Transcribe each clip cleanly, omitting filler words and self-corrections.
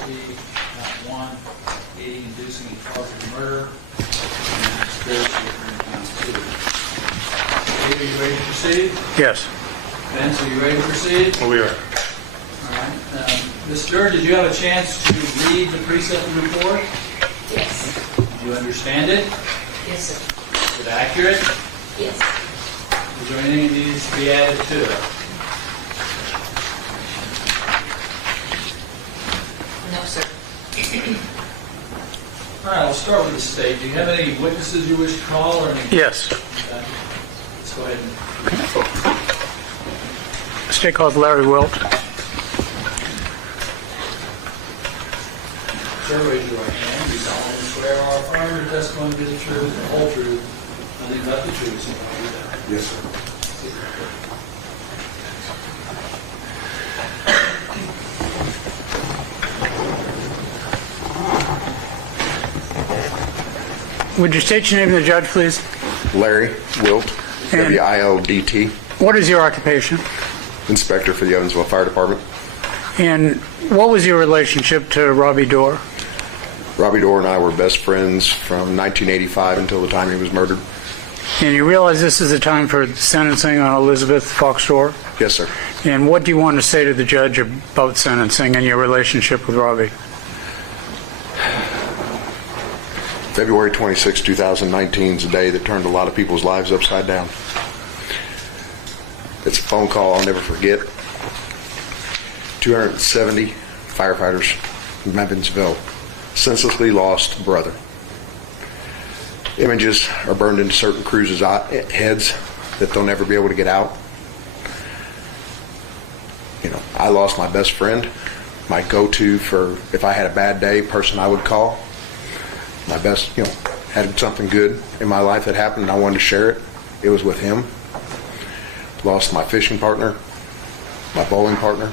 will be count 1, aiding, inducing, and causing murder, and conspiracy for count 2. Are you ready to proceed? Yes. Vince, are you ready to proceed? We are. All right. Ms. Doerr, did you have a chance to read the pre-sentence report? Yes. Did you understand it? Yes, sir. Is it accurate? Yes. Is there anything that needs to be added to it? No, sir. All right, I'll start with the state. Do you have any witnesses you wish to call or anything? Yes. Let's go ahead and... State calls Larry Wilt. Sir, raise your right hand. Do solemnly swear or affirm your testimony to be the truth, the whole truth, nothing but the truth, so help you God. Yes, sir. Would you state your name to the judge, please? Larry Wilt, And- W-I-L-D-T, What is your occupation? inspector for the Evansville Fire Department. And what was your relationship to Robbie Doerr? Robbie Doerr and I were best friends from 1985 until the time he was murdered. And you realize this is the time for sentencing on Elizabeth Fox-Doerr? Yes, sir. And what do you want to say to the judge about sentencing and your relationship with Robbie? February 26, 2019 is a day that turned a lot of people's lives upside down. It's a phone call I'll never forget. 270 firefighters in Evansville senselessly lost a brother. Images are burned into certain crews' heads that they'll never be able to get out. You know, I lost my best friend, my go-to for if I had a bad day, person I would call. My best, had something good in my life that happened and I wanted to share it. It was with him. Lost my fishing partner, my bowling partner.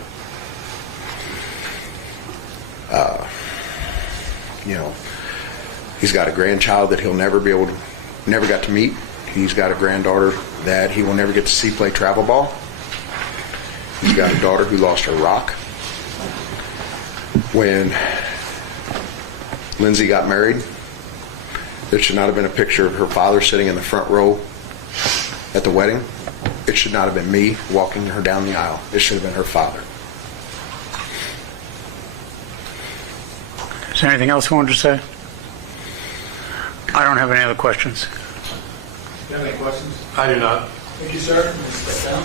He's got a grandchild that he'll never got to meet. He's got a granddaughter that he will never get to see play travel ball. He's got a daughter who lost her rock. When Lindsay got married, there should not have been a picture of her father sitting in the front row at the wedding. It should not have been me walking her down the aisle. It should have been her father. Is there anything else you wanted to say? I don't have any other questions. Do you have any questions? I do not. Thank you, sir. Please step down.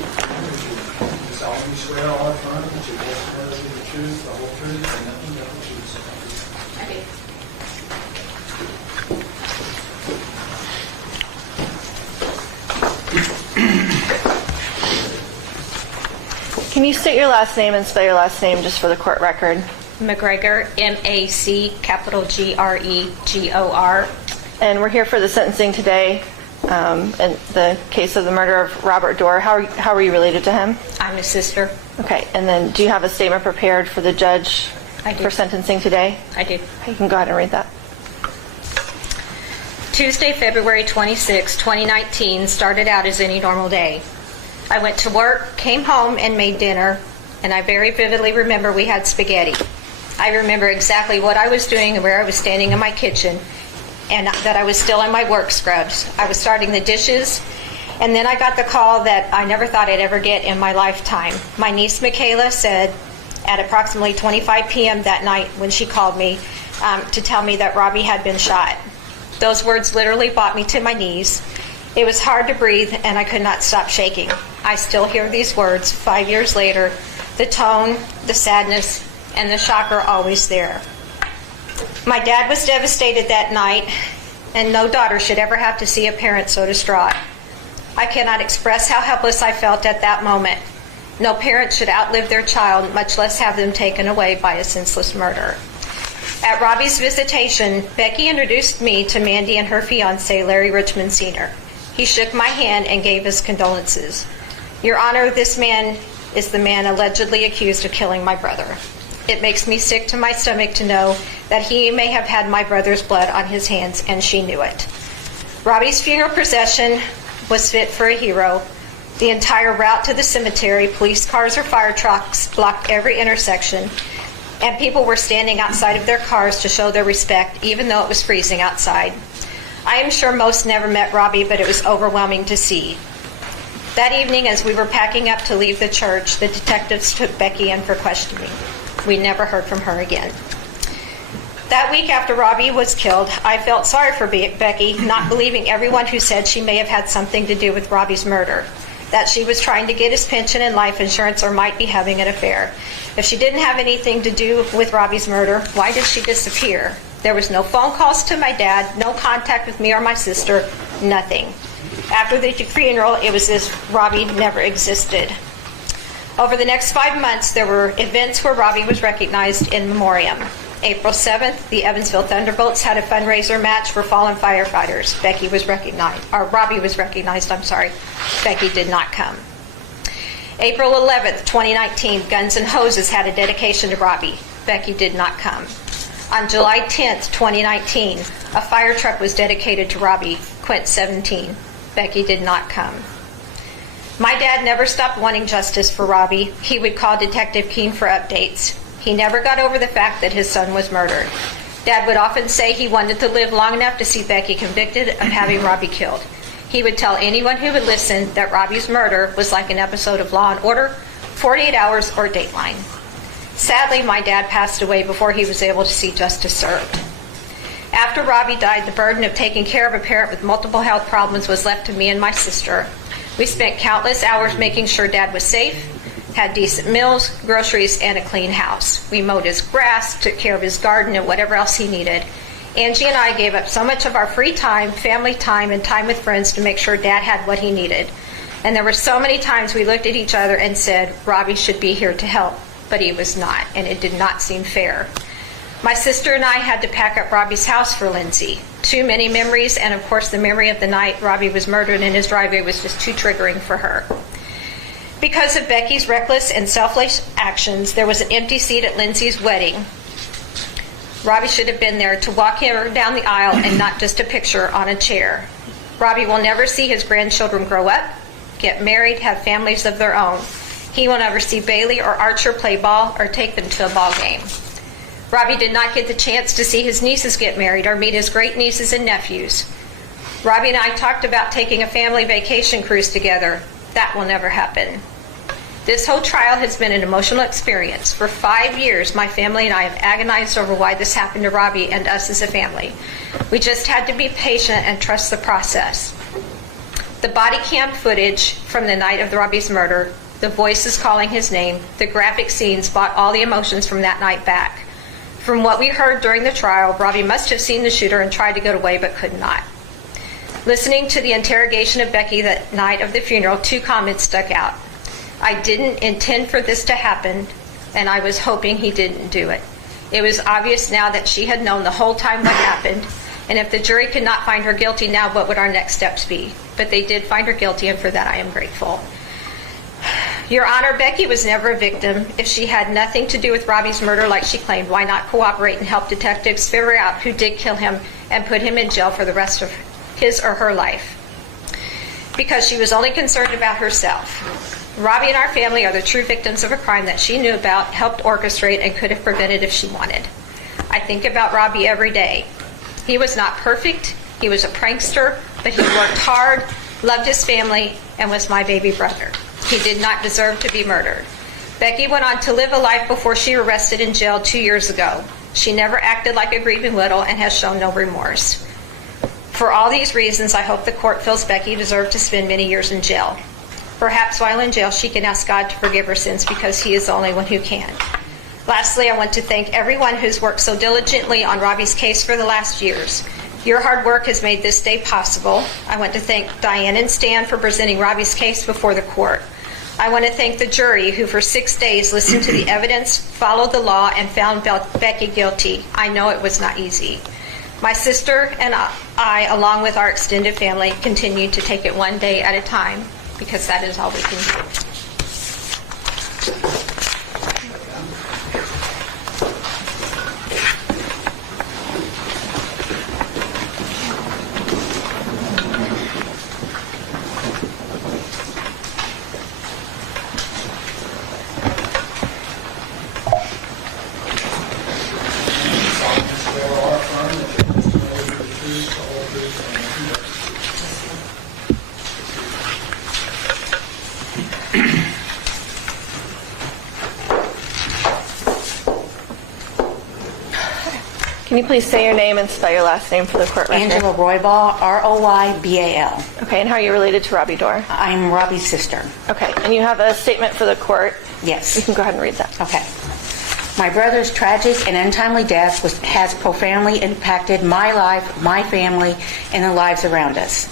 You solemnly swear or affirm that you will tell the truth, the whole truth, and nothing but the truth, so help you God. I do. Can you state your last name and spell your last name just for the court record? McGregor, M-A-C, capital G-R-E-G-O-R. And we're here for the sentencing today in the case of the murder of Robert Doerr. How are you related to him? I'm his sister. Okay, and then do you have a statement prepared for the judge I do. for sentencing today? I do. You can go ahead and read that. Tuesday, February 26, 2019 started out as any normal day. I went to work, came home, and made dinner, and I very vividly remember we had spaghetti. I remember exactly what I was doing and where I was standing in my kitchen, and that I was still in my work scrubs. I was starting the dishes, and then I got the call that I never thought I'd ever get in my lifetime. My niece Michaela said at approximately 25 p.m. that night when she called me to tell me that Robbie had been shot. Those words literally brought me to my knees. It was hard to breathe, and I could not stop shaking. I still hear these words 5 years later. The tone, the sadness, and the shock are always there. My dad was devastated that night, and no daughter should ever have to see a parent so distraught. I cannot express how helpless I felt at that moment. No parent should outlive their child, much less have them taken away by a senseless murder. At Robbie's visitation, Becky introduced me to Mandy and her fiancé, Larry Richmond Sr. He shook my hand and gave his condolences. Your Honor, this man is the man allegedly accused of killing my brother. It makes me sick to my stomach to know that he may have had my brother's blood on his hands, and she knew it. Robbie's funeral procession was fit for a hero. The entire route to the cemetery, police cars or fire trucks blocked every intersection, and people were standing outside of their cars to show their respect, even though it was freezing outside. I am sure most never met Robbie, but it was overwhelming to see. That evening, as we were packing up to leave the church, the detectives took Becky in for questioning. We never heard from her again. That week after Robbie was killed, I felt sorry for Becky, not believing everyone who said she may have had something to do with Robbie's murder, that she was trying to get his pension and life insurance or might be having an affair. If she didn't have anything to do with Robbie's murder, why did she disappear? There was no phone calls to my dad, no contact with me or my sister, nothing. After the funeral, it was as if Robbie never existed. Over the next 5 months, there were events where Robbie was recognized in memoriam. April 7th, the Evansville Thunderbolts had a fundraiser match for fallen firefighters. Robbie was recognized. Becky did not come. April 11th, 2019, Guns N' Hoses had a dedication to Robbie. Becky did not come. On July 10th, 2019, a fire truck was dedicated to Robbie, Quint 17. Becky did not come. My dad never stopped wanting justice for Robbie. He would call Detective Keene for updates. He never got over the fact that his son was murdered. Dad would often say he wanted to live long enough to see Becky convicted of having Robbie killed. He would tell anyone who would listen that Robbie's murder was like an episode of Law & Order, 48 Hours, or Dateline. Sadly, my dad passed away before he was able to see justice served. After Robbie died, the burden of taking care of a parent with multiple health problems was left to me and my sister. We spent countless hours making sure Dad was safe, had decent meals, groceries, and a clean house. We mowed his grass, took care of his garden, and whatever else he needed. Angie and I gave up so much of our free time, family time, and time with friends to make sure Dad had what he needed. And there were so many times we looked at each other and said, Robbie should be here to help, but he was not, and it did not seem fair. My sister and I had to pack up Robbie's house for Lindsay. Too many memories, and of course the memory of the night Robbie was murdered in his driveway was just too triggering for her. Because of Becky's reckless and selfless actions, there was an empty seat at Lindsay's wedding. Robbie should have been there to walk her down the aisle and not just a picture on a chair. Robbie will never see his grandchildren grow up, get married, have families of their own. He will never see Bailey or Archer play ball or take them to a ball game. Robbie did not get the chance to see his nieces get married or meet his great nieces and nephews. Robbie and I talked about taking a family vacation cruise together. That will never happen. This whole trial has been an emotional experience. For 5 years, my family and I have agonized over why this happened to Robbie and us as a family. We just had to be patient and trust the process. The body cam footage from the night of Robbie's murder, the voices calling his name, the graphic scenes brought all the emotions from that night back. From what we heard during the trial, Robbie must have seen the shooter and tried to get away but could not. Listening to the interrogation of Becky that night of the funeral, 2 comments stuck out. I didn't intend for this to happen, and I was hoping he didn't do it. It was obvious now that she had known the whole time what happened, and if the jury could not find her guilty now, what would our next steps be? But they did find her guilty, and for that I am grateful. Your Honor, Becky was never a victim. If she had nothing to do with Robbie's murder like she claimed, why not cooperate and help detectives figure out who did kill him and put him in jail for the rest of his or her life? Because she was only concerned about herself. Robbie and our family are the true victims of a crime that she knew about, helped orchestrate, and could have prevented if she wanted. I think about Robbie every day. He was not perfect. He was a prankster, but he worked hard, loved his family, and was my baby brother. He did not deserve to be murdered. Becky went on to live a life before she was arrested in jail 2 years ago. She never acted like a grieving widow and has shown no remorse. For all these reasons, I hope the court feels Becky deserved to spend many years in jail. Perhaps while in jail, she can ask God to forgive her sins because He is the only one who can. Lastly, I want to thank everyone who's worked so diligently on Robbie's case for the last years. Your hard work has made this day possible. I want to thank Diane and Stan for presenting Robbie's case before the court. I want to thank the jury who for 6 days listened to the evidence, followed the law, and found Becky guilty. I know it was not easy. My sister and I, along with our extended family, continue to take it one day at a time because that is all we can do. Can you please say your name and spell your last name for the court record? Angela Roybal, Roybal. Okay, and how are you related to Robbie Doerr? I'm Robbie's sister. Okay, and you have a statement for the court. You Yes. can go ahead and read that. Okay. My brother's tragic and untimely death has profoundly impacted my life, my family, and the lives around us.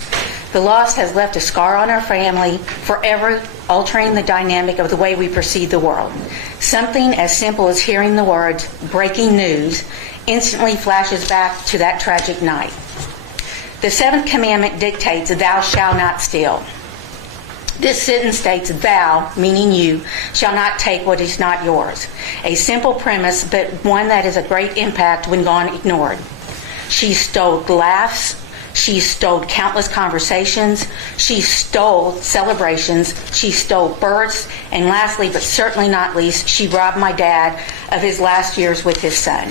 The loss has left a scar on our family, forever altering the dynamic of the way we perceive the world. Something as simple as hearing the words "breaking news" instantly flashes back to that tragic night. The seventh commandment dictates, "Thou shalt not steal." This sentence states, "Thou," meaning you, "shall not take what is not yours." A simple premise, but one that has a great impact when gone ignored. She stole laughs. She stole countless conversations. She stole celebrations. She stole births. And lastly, but certainly not least, she robbed my dad of his last years with his son.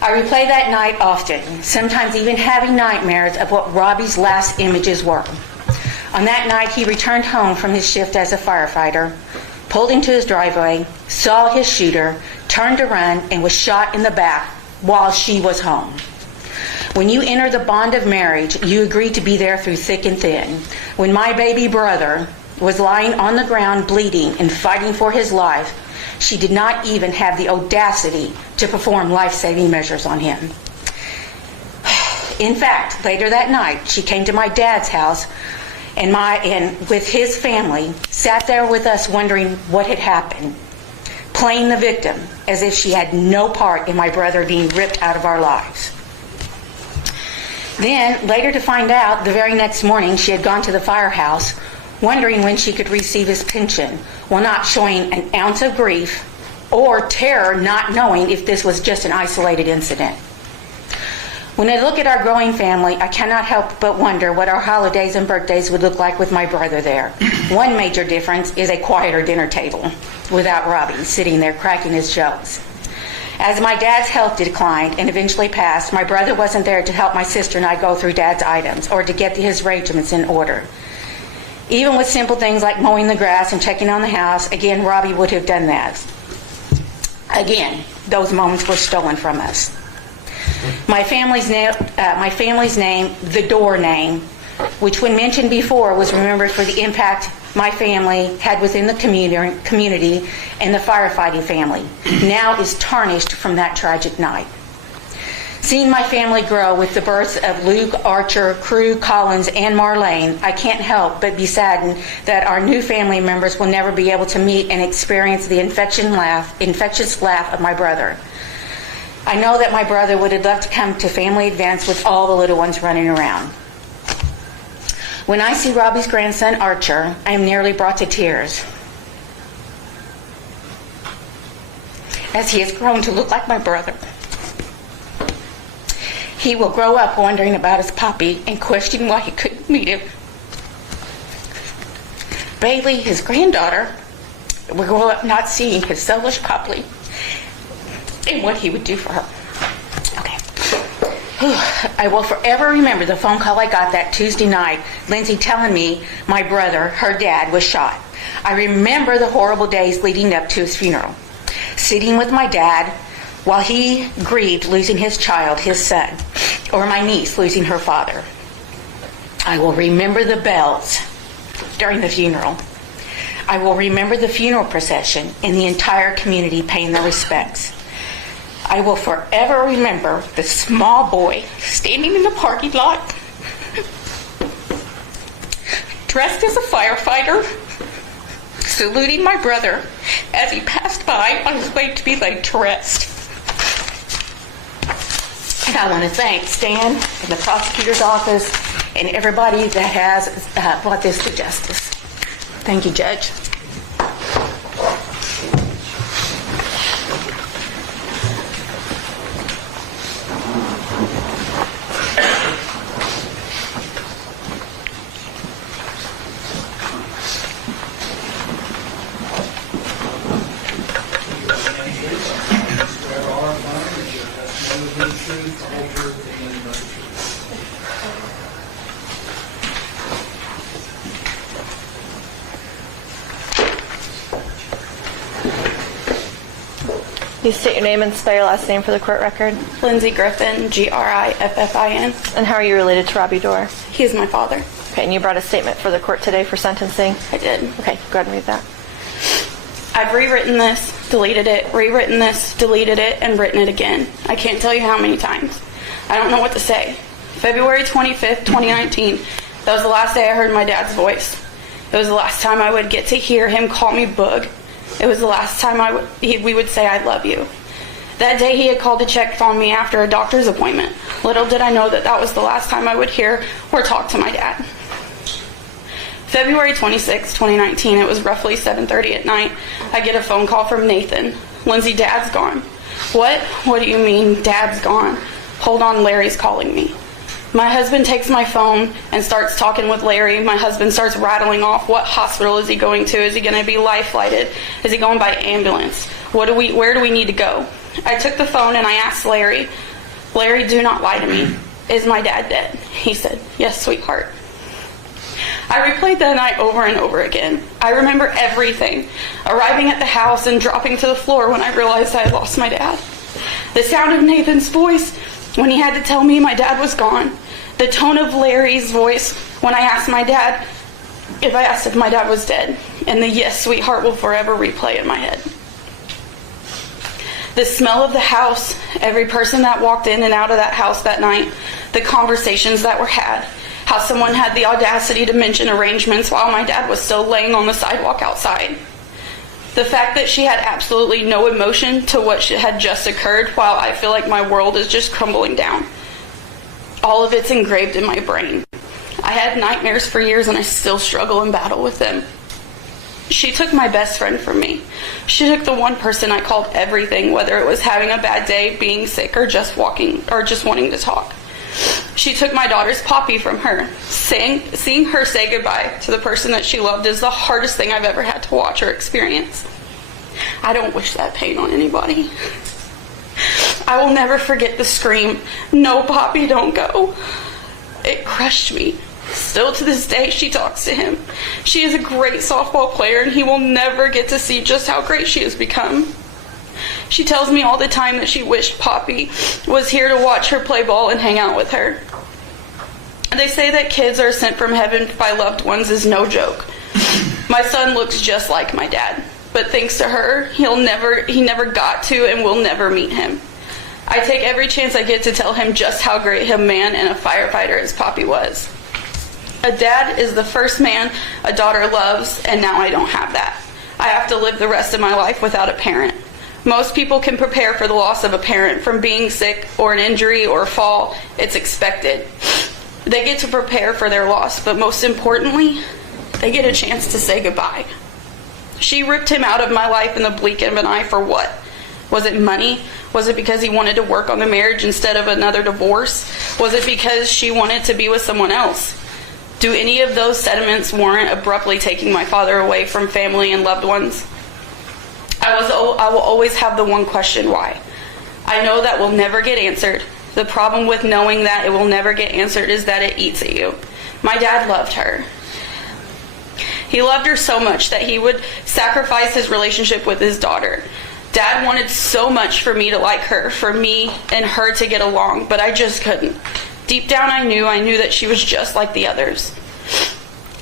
I replay that night often, sometimes even having nightmares of what Robbie's last images were. On that night, he returned home from his shift as a firefighter, pulled into his driveway, saw his shooter, turned to run, and was shot in the back while she was home. When you enter the bond of marriage, you agree to be there through thick and thin. When my baby brother was lying on the ground bleeding and fighting for his life, she did not even have the audacity to perform life-saving measures on him. In fact, later that night, she came to my dad's house and with his family, sat there with us wondering what had happened, playing the victim as if she had no part in my brother being ripped out of our lives. Then, later to find out, the very next morning, she had gone to the firehouse, wondering when she could receive his pension, while not showing an ounce of grief or terror, not knowing if this was just an isolated incident. When I look at our growing family, I cannot help but wonder what our holidays and birthdays would look like with my brother there. One major difference is a quieter dinner table, without Robbie sitting there cracking his jokes. As my dad's health declined and eventually passed, my brother wasn't there to help my sister and I go through dad's items or to get his regiments in order. Even with simple things like mowing the grass and checking on the house, again, Robbie would have done that. Again, those moments were stolen from us. My family's name, the Doerr name, which when mentioned before was remembered for the impact my family had within the community and the firefighting family, now is tarnished from that tragic night. Seeing my family grow with the births of Luke, Archer, Crew, Collins, and Marlene, I can't help but be saddened that our new family members will never be able to meet and experience the infectious laugh of my brother. I know that my brother would have loved to come to family events with all the little ones running around. When I see Robbie's grandson, Archer, I am nearly brought to tears, as he has grown to look like my brother. He will grow up wondering about his poppy and questioning why he couldn't meet him. Bailey, his granddaughter, will grow up not seeing his selfish poppy and what he would do for her. Okay. I will forever remember the phone call I got that Tuesday night, Lindsay telling me my brother, her dad, was shot. I remember the horrible days leading up to his funeral, sitting with my dad while he grieved losing his child, his son, or my niece losing her father. I will remember the bells during the funeral. I will remember the funeral procession and the entire community paying their respects. I will forever remember the small boy standing in the parking lot, dressed as a firefighter, saluting my brother as he passed by on his way to be laid to rest. And I want to thank Stan and the prosecutor's office and everybody that has brought this to justice. Thank you, Judge. You state your name and spell your last name for the court record. Lindsay Griffin, Griffin. And how are you related to Robbie Doerr? He is my father. Okay, and you brought a statement for the court today for sentencing? I did. Okay, go ahead and read that. I've rewritten this, deleted it, rewritten this, deleted it, and written it again. I can't tell you how many times. I don't know what to say. February 25th, 2019, that was the last day I heard my dad's voice. It was the last time I would get to hear him call me Boog. It was the last time we would say I love you. That day he had called to check on me after a doctor's appointment. Little did I know that that was the last time I would hear or talk to my dad. February 26, 2019, it was roughly 7:30 at night. I get a phone call from Nathan. Lindsay, Dad's gone. What? What do you mean, Dad's gone? Hold on, Larry's calling me. My husband takes my phone and starts talking with Larry. My husband starts rattling off, what hospital is he going to? Is he going to be life flighted? Is he going by ambulance? Where do we need to go? I took the phone and I asked Larry, Larry, do not lie to me. Is my dad dead? He said, yes, sweetheart. I replayed that night over and over again. I remember everything. Arriving at the house and dropping to the floor when I realized I had lost my dad. The sound of Nathan's voice when he had to tell me my dad was gone. The tone of Larry's voice when I asked my dad if my dad was dead. And the yes, sweetheart will forever replay in my head. The smell of the house, every person that walked in and out of that house that night, the conversations that were had, how someone had the audacity to mention arrangements while my dad was still laying on the sidewalk outside. The fact that she had absolutely no emotion to what had just occurred while I feel like my world is just crumbling down. All of it's engraved in my brain. I had nightmares for years and I still struggle and battle with them. She took my best friend from me. She took the one person I called everything, whether it was having a bad day, being sick, or just wanting to talk. She took my daughter's Poppy from her. Seeing her say goodbye to the person that she loved is the hardest thing I've ever had to watch or experience. I don't wish that pain on anybody. I will never forget the scream, "No, Poppy, don't go." It crushed me. Still to this day, she talks to him. She is a great softball player, and he will never get to see just how great she has become. She tells me all the time that she wished Poppy was here to watch her play ball and hang out with her. They say that kids are sent from heaven by loved ones is no joke. My son looks just like my dad, but thanks to her, he never got to and will never meet him. I take every chance I get to tell him just how great a man and a firefighter as Poppy was. A dad is the first man a daughter loves, and now I don't have that. I have to live the rest of my life without a parent. Most people can prepare for the loss of a parent from being sick or an injury or a fall. It's expected. They get to prepare for their loss, but most importantly, they get a chance to say goodbye. She ripped him out of my life in the blink of an eye for what? Was it money? Was it because he wanted to work on the marriage instead of another divorce? Was it because she wanted to be with someone else? Do any of those sentiments warrant abruptly taking my father away from family and loved ones? I will always have the one question, why? I know that will never get answered. The problem with knowing that it will never get answered is that it eats at you. My dad loved her. He loved her so much that he would sacrifice his relationship with his daughter. Dad wanted so much for me to like her, for me and her to get along, but I just couldn't. Deep down I knew that she was just like the others.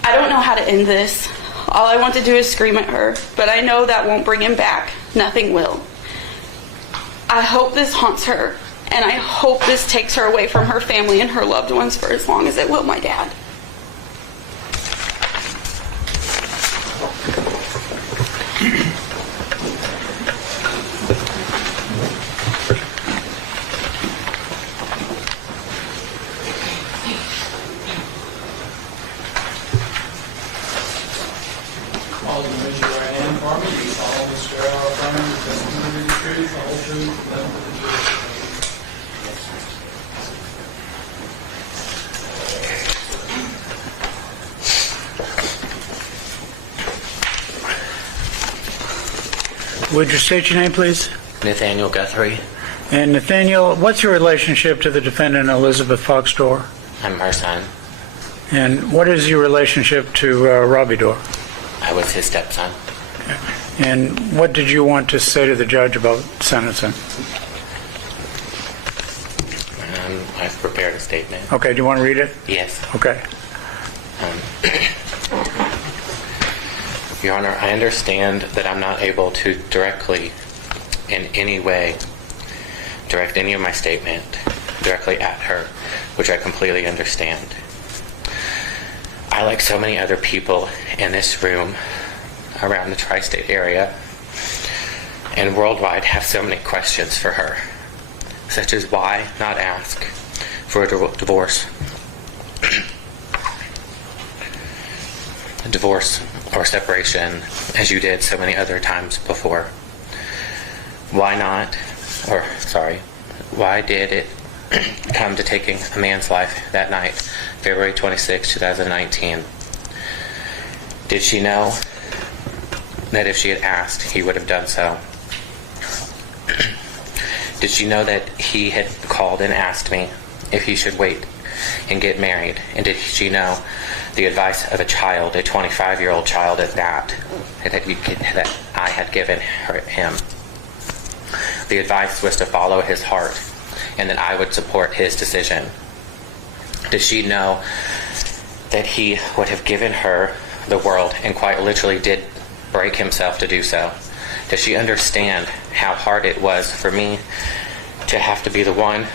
I don't know how to end this. All I want to do is scream at her, but I know that won't bring him back. Nothing will. I hope this haunts her, and I hope this takes her away from her family and her loved ones for as long as it will my dad. All you raise your right hand for me. You solemnly swear or affirm the testimony of the truth, the whole truth, and nothing but the truth. Would you state your name, please? Nathaniel Guthrie. And Nathaniel, what's your relationship to the defendant, Elizabeth Fox-Doerr? I'm her son. And what is your relationship to Robbie Doerr? I was his stepson. And what did you want to say to the judge about sentencing? I've prepared a statement. Okay, do you want to read it? Yes. Okay. Your Honor, I understand that I'm not able to directly, in any way, direct any of my statement directly at her, which I completely understand. I, like so many other people in this room around the tri-state area and worldwide, have so many questions for her, such as why not ask for a divorce or separation, as you did so many other times before. Why did it come to taking a man's life that night, February 26, 2019? Did she know that if she had asked, he would have done so? Did she know that he had called and asked me if he should wait and get married? And did she know the advice of a child, a 25-year-old child at that I had given him? The advice was to follow his heart and that I would support his decision. Did she know that he would have given her the world and quite literally did break himself to do so? Does she understand how hard it was for me to have to be the one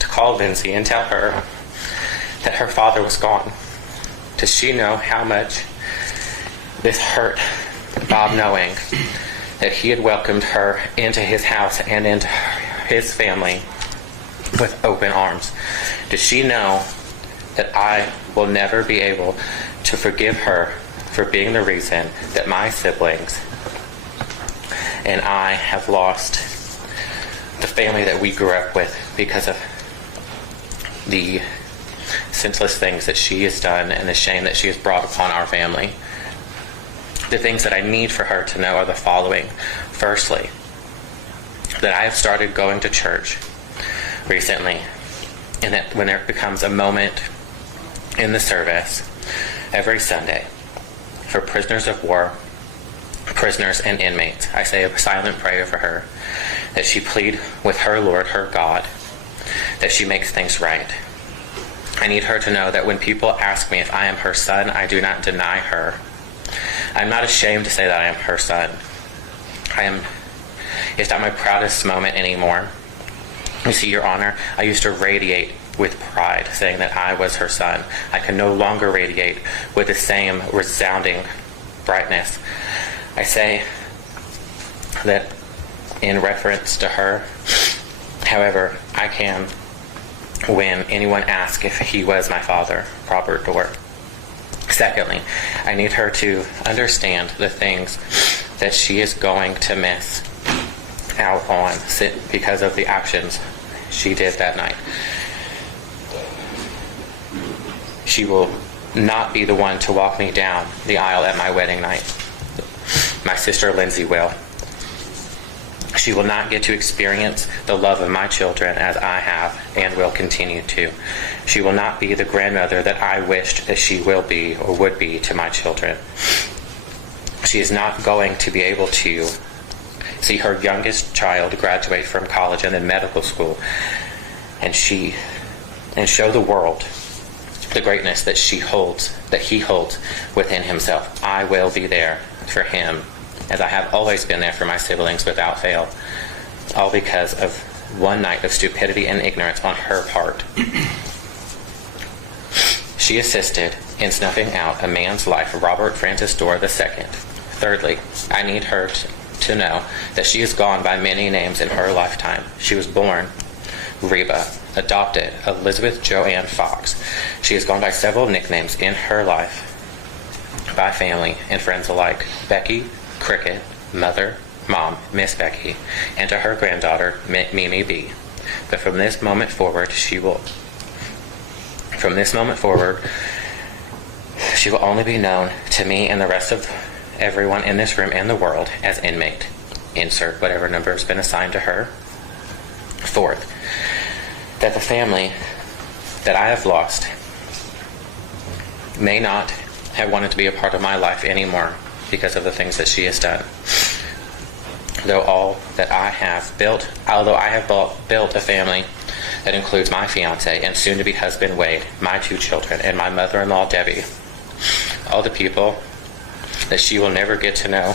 to call Lindsay and tell her that her father was gone? Does she know how much this hurt Bob, knowing that he had welcomed her into his house and into his family with open arms? Does she know that I will never be able to forgive her for being the reason that my siblings and I have lost the family that we grew up with because of the senseless things that she has done and the shame that she has brought upon our family? The things that I need for her to know are the following. Firstly, that I have started going to church recently, and that when there becomes a moment in the service every Sunday for prisoners of war, prisoners and inmates, I say a silent prayer for her, that she plead with her Lord, her God, that she makes things right. I need her to know that when people ask me if I am her son, I do not deny her. I'm not ashamed to say that I am her son. It's not my proudest moment anymore. You see, Your Honor, I used to radiate with pride saying that I was her son. I can no longer radiate with the same resounding brightness. I say that in reference to her. However, I can when anyone asks if he was my father, Robert Doerr. Secondly, I need her to understand the things that she is going to miss out on because of the actions she did that night. She will not be the one to walk me down the aisle at my wedding night. My sister Lindsay will. She will not get to experience the love of my children as I have and will continue to. She will not be the grandmother that I wished that she will be or would be to my children. She is not going to be able to see her youngest child graduate from college and then medical school and show the world the greatness that he holds within himself. I will be there for him, as I have always been there for my siblings without fail, all because of one night of stupidity and ignorance on her part. She assisted in snuffing out a man's life, Robert Francis Doerr II. Thirdly, I need her to know that she is gone by many names in her lifetime. She was born Reba, adopted Elizabeth Joanne Fox. She has gone by several nicknames in her life by family and friends alike: Becky, Cricket, Mother, Mom, Miss Becky, and to her granddaughter, Mimi B. But from this moment forward, she will only be known to me and the rest of everyone in this room and the world as inmate. Insert whatever number has been assigned to her. Fourth, that the family that I have lost may not have wanted to be a part of my life anymore. because of the things that she has done. Although I have built a family that includes my fiance and soon-to-be husband Wade, my 2 children, and my mother-in-law Debbie, all the people that she will never get to know,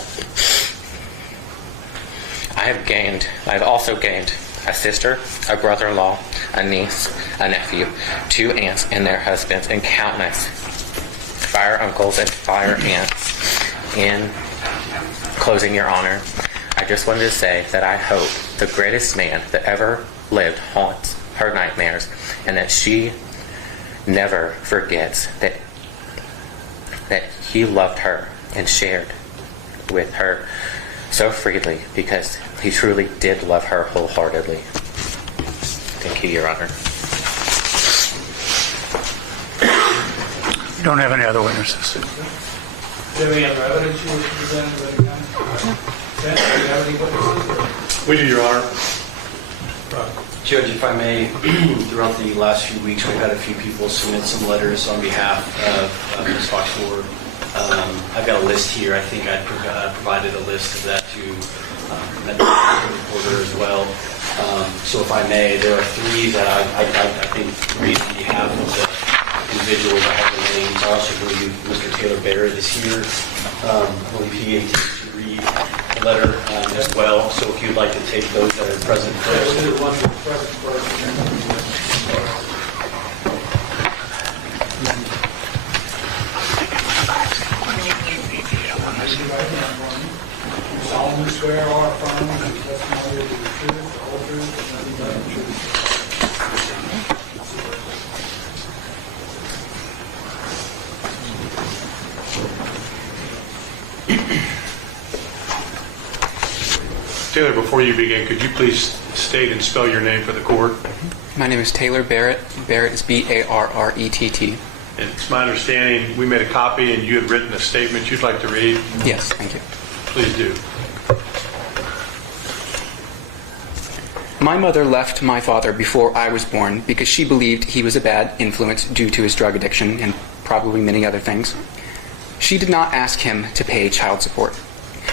I've also gained a sister, a brother-in-law, a niece, a nephew, 2 aunts and their husbands, and countless fire uncles and fire aunts. In closing, Your Honor, I just wanted to say that I hope the greatest man that ever lived haunts her nightmares, and that she never forgets that he loved her and shared with her so freely, because he truly did love her wholeheartedly. Thank you, Your Honor. We don't have any other witnesses. Do you have any other evidence you wish to present to the county? Ben, do you have any witnesses? We do, Your Honor. Judge, if I may, throughout the last few weeks, we've had a few people submit some letters on behalf of Ms. Fox-Doerr. I've got a list here. I think I provided a list of that to the reporter as well. So if I may, there are 3 that I think read on behalf of the individuals that have the names. I also believe Mr. Taylor Barrett is here. I believe he should read the letter as well. So if you'd like to take those that are present first. We'll do the ones that are present first. Solemnly swear or affirm that the testimony will be the truth, the whole truth, and nothing but the truth. Taylor, before you begin, could you please state and spell your name for the court? My name is Taylor Barrett. Barrett is B-A-R-R-E-T-T. And it's my understanding we made a copy and you had written a statement you'd like to read. Yes, thank you. Please do. My mother left my father before I was born because she believed he was a bad influence due to his drug addiction and probably many other things. She did not ask him to pay child support.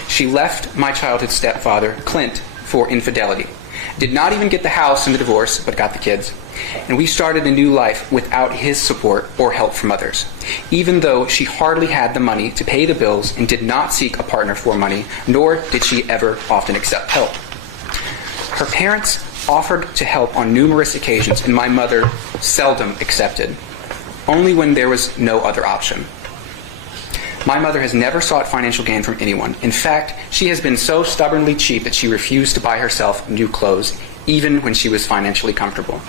She left my childhood stepfather, Clint, for infidelity. Did not even get the house in the divorce, but got the kids. And we started a new life without his support or help from others. Even though she hardly had the money to pay the bills and did not seek a partner for money, nor did she ever often accept help. Her parents offered to help on numerous occasions, and my mother seldom accepted, only when there was no other option. My mother has never sought financial gain from anyone. In fact, she has been so stubbornly cheap that she refused to buy herself new clothes, even when she was financially comfortable.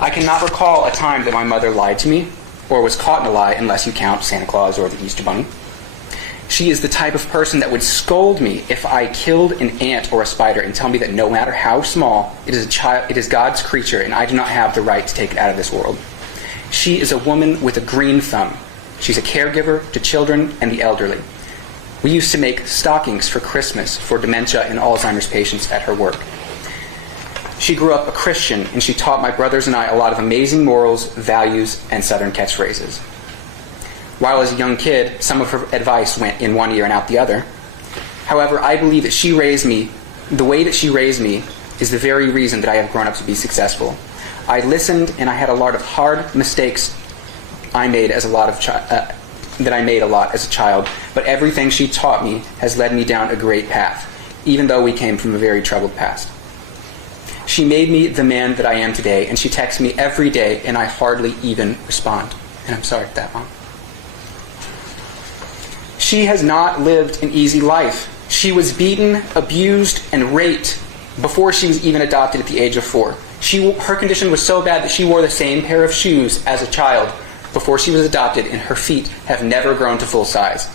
I cannot recall a time that my mother lied to me, or was caught in a lie, unless you count Santa Claus or the Easter Bunny. She is the type of person that would scold me if I killed an ant or a spider and tell me that no matter how small, it is God's creature and I do not have the right to take it out of this world. She is a woman with a green thumb. She's a caregiver to children and the elderly. We used to make stockings for Christmas for dementia and Alzheimer's patients at her work. She grew up a Christian, and she taught my brothers and I a lot of amazing morals, values, and Southern catchphrases. While as a young kid, some of her advice went in one ear and out the other. However, I believe that the way that she raised me is the very reason that I have grown up to be successful. I listened, and I had a lot of hard mistakes I made a lot as a child, but everything she taught me has led me down a great path, even though we came from a very troubled past. She made me the man that I am today, and she texts me every day, and I hardly even respond. And I'm sorry for that, Mom. She has not lived an easy life. She was beaten, abused, and raped before she was even adopted at the age of 4. Her condition was so bad that she wore the same pair of shoes as a child before she was adopted, and her feet have never grown to full size.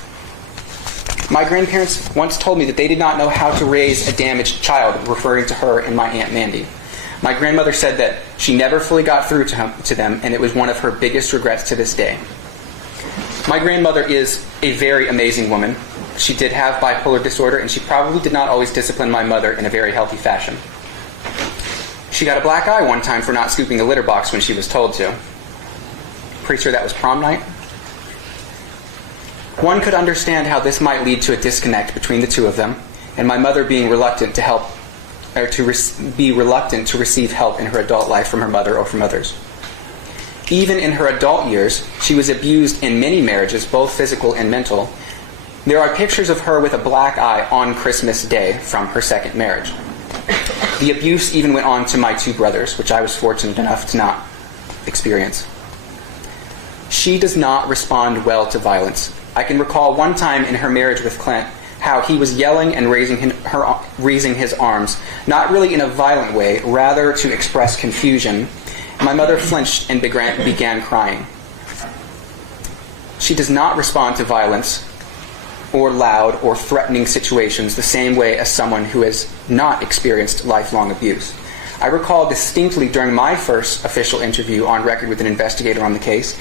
My grandparents once told me that they did not know how to raise a damaged child, referring to her and my Aunt Mandy. My grandmother said that she never fully got through to them, and it was one of her biggest regrets to this day. My grandmother is a very amazing woman. She did have bipolar disorder, and she probably did not always discipline my mother in a very healthy fashion. She got a black eye one time for not scooping a litter box when she was told to. Pretty sure that was prom night. One could understand how this might lead to a disconnect between the two of them, and my mother being reluctant to help, or be reluctant to receive help in her adult life from her mother or from others. Even in her adult years, she was abused in many marriages, both physical and mental. There are pictures of her with a black eye on Christmas Day from her second marriage. The abuse even went on to my two brothers, which I was fortunate enough to not experience. She does not respond well to violence. I can recall one time in her marriage with Clint how he was yelling and raising his arms, not really in a violent way, rather to express confusion. My mother flinched and began crying. She does not respond to violence or loud or threatening situations the same way as someone who has not experienced lifelong abuse. I recall distinctly during my first official interview on record with an investigator on the case,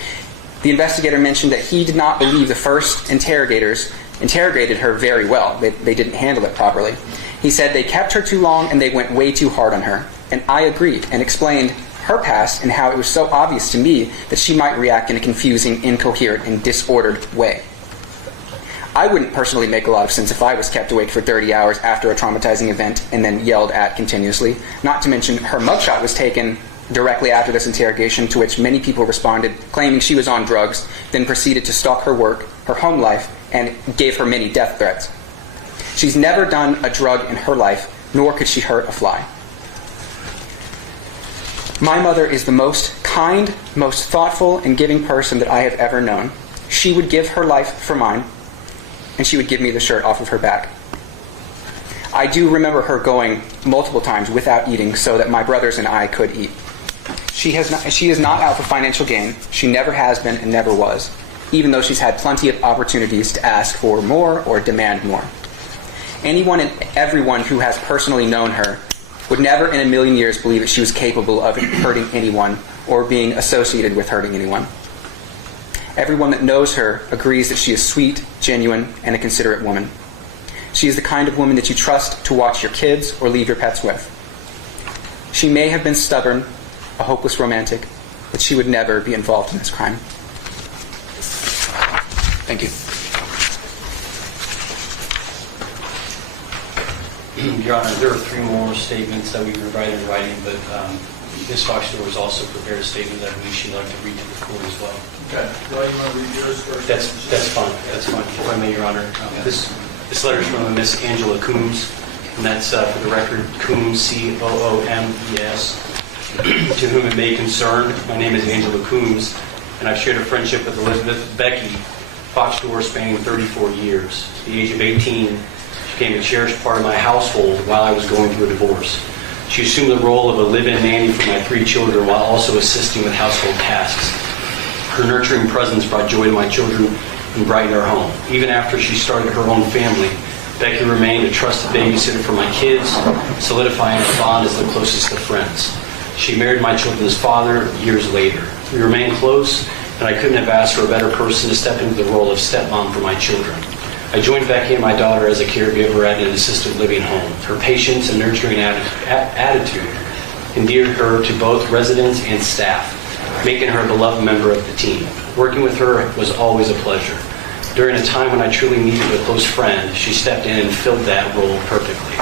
the investigator mentioned that he did not believe the first interrogators interrogated her very well. They didn't handle it properly. He said they kept her too long and they went way too hard on her. And I agreed and explained her past and how it was so obvious to me that she might react in a confusing, incoherent, and disordered way. I wouldn't personally make a lot of sense if I was kept awake for 30 hours after a traumatizing event and then yelled at continuously. Not to mention her mugshot was taken directly after this interrogation, to which many people responded, claiming she was on drugs, then proceeded to stalk her work, her home life, and gave her many death threats. She's never done a drug in her life, nor could she hurt a fly. My mother is the most kind, most thoughtful, and giving person that I have ever known. She would give her life for mine, and she would give me the shirt off of her back. I do remember her going multiple times without eating so that my brothers and I could eat. She is not out for financial gain. She never has been and never was, even though she's had plenty of opportunities to ask for more or demand more. Anyone and everyone who has personally known her would never in a million years believe that she was capable of hurting anyone or being associated with hurting anyone. Everyone that knows her agrees that she is sweet, genuine, and a considerate woman. She is the kind of woman that you trust to watch your kids or leave your pets with. She may have been stubborn, a hopeless romantic, but she would never be involved in this crime. Thank you. Your Honor, there are three more statements that we would write in writing, but Ms. Fox-Doerr has also prepared a statement that she'd like to read to the court as well. Okay. Well, you want to read yours first? That's fine. That's fine. If I may, Your Honor. This letter is from Miss Angela Coombs, and that's for the record, Coombs, C-O-O-M-E-S. To whom it may concern, my name is Angela Coombs, and I've shared a friendship with Elizabeth Becky Fox-Doerr spanning 34 years. At the age of 18, she became a cherished part of my household while I was going through a divorce. She assumed the role of a live-in nanny for my 3 children while also assisting with household tasks. Her nurturing presence brought joy to my children and brightened our home. Even after she started her own family, Becky remained a trusted babysitter for my kids, solidifying our bond as the closest of friends. She married my children's father years later. We remained close, and I couldn't have asked for a better person to step into the role of stepmom for my children. I joined Becky and my daughter as a caregiver at an assisted living home. Her patience and nurturing attitude endeared her to both residents and staff, making her a beloved member of the team. Working with her was always a pleasure. During a time when I truly needed a close friend, she stepped in and filled that role perfectly.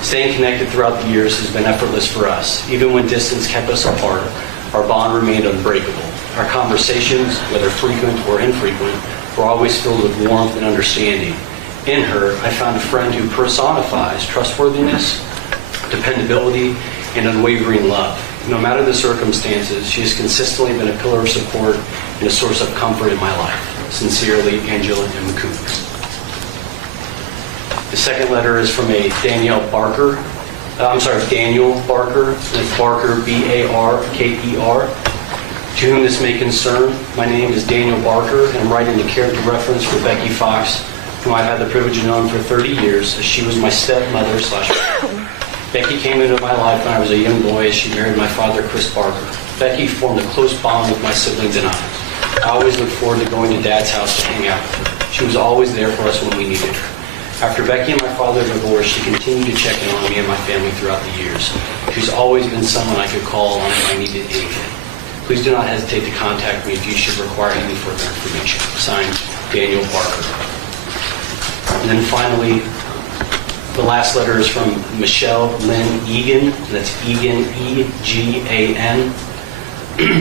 Staying connected throughout the years has been effortless for us. Even when distance kept us apart, our bond remained unbreakable. Our conversations, whether frequent or infrequent, were always filled with warmth and understanding. In her, I found a friend who personifies trustworthiness, dependability, and unwavering love. No matter the circumstances, she has consistently been a pillar of support and a source of comfort in my life. Sincerely, Angela M. Coombs. The second letter is from a Daniel Barker. It's Barker, B-A-R-K-E-R. To whom this may concern, my name is Daniel Barker, and I'm writing a character reference for Becky Fox, whom I've had the privilege of knowing for 30 years, as she was my stepmother / Becky came into my life when I was a young boy as she married my father, Chris Barker. Becky formed a close bond with my siblings and I. I always looked forward to going to Dad's house to hang out with her. She was always there for us when we needed her. After Becky and my father divorced, she continued to check in on me and my family throughout the years. She's always been someone I could call on if I needed anything. Please do not hesitate to contact me if you should require any further information. Signed, Daniel Parker. And then finally, the last letter is from Michelle Lynn Egan. That's Egan, E-G-A-N.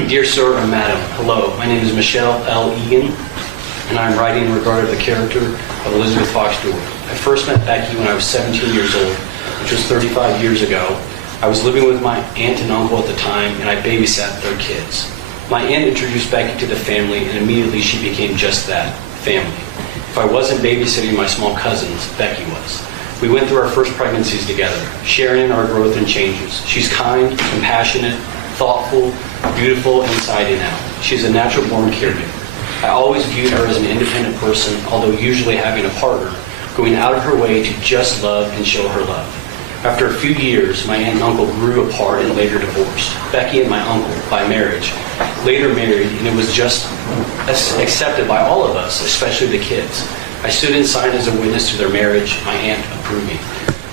Dear Sir and Madam, hello. My name is Michelle L. Egan, and I'm writing in regard to the character of Elizabeth Fox-Doerr. I first met Becky when I was 17 years old, which was 35 years ago. I was living with my aunt and uncle at the time, and I babysat their kids. My aunt introduced Becky to the family, and immediately she became just that, family. If I wasn't babysitting my small cousins, Becky was. We went through our first pregnancies together, sharing in our growth and changes. She's kind, compassionate, thoughtful, beautiful inside and out. She's a natural-born caregiver. I always viewed her as an independent person, although usually having a partner, going out of her way to just love and show her love. After a few years, my aunt and uncle grew apart and later divorced. Becky and my uncle, by marriage, later married, and it was just accepted by all of us, especially the kids. I stood inside as a witness to their marriage, my aunt approving.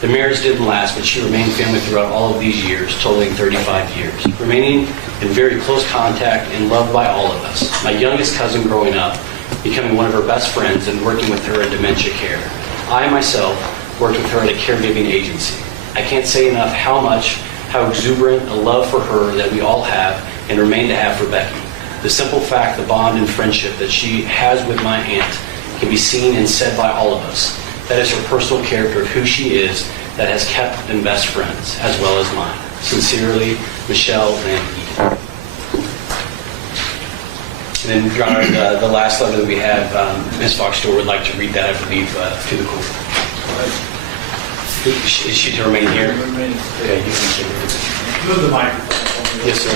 The marriage didn't last, but she remained family throughout all of these years, totaling 35 years, remaining in very close contact and loved by all of us. My youngest cousin growing up, becoming one of her best friends and working with her in dementia care. I myself worked with her at a caregiving agency. I can't say enough how exuberant a love for her that we all have and remain to have for Becky. The simple fact, the bond and friendship that she has with my aunt can be seen and said by all of us. That is her personal character of who she is that has kept them best friends, as well as mine. Sincerely, Michelle Lynn Egan. And then, Your Honor, the last letter that we have, Ms. Fox-Doerr would like to read that, I believe, to the court. Is she to remain here? Yeah, you can sit here. Move the microphone. Yes, sir.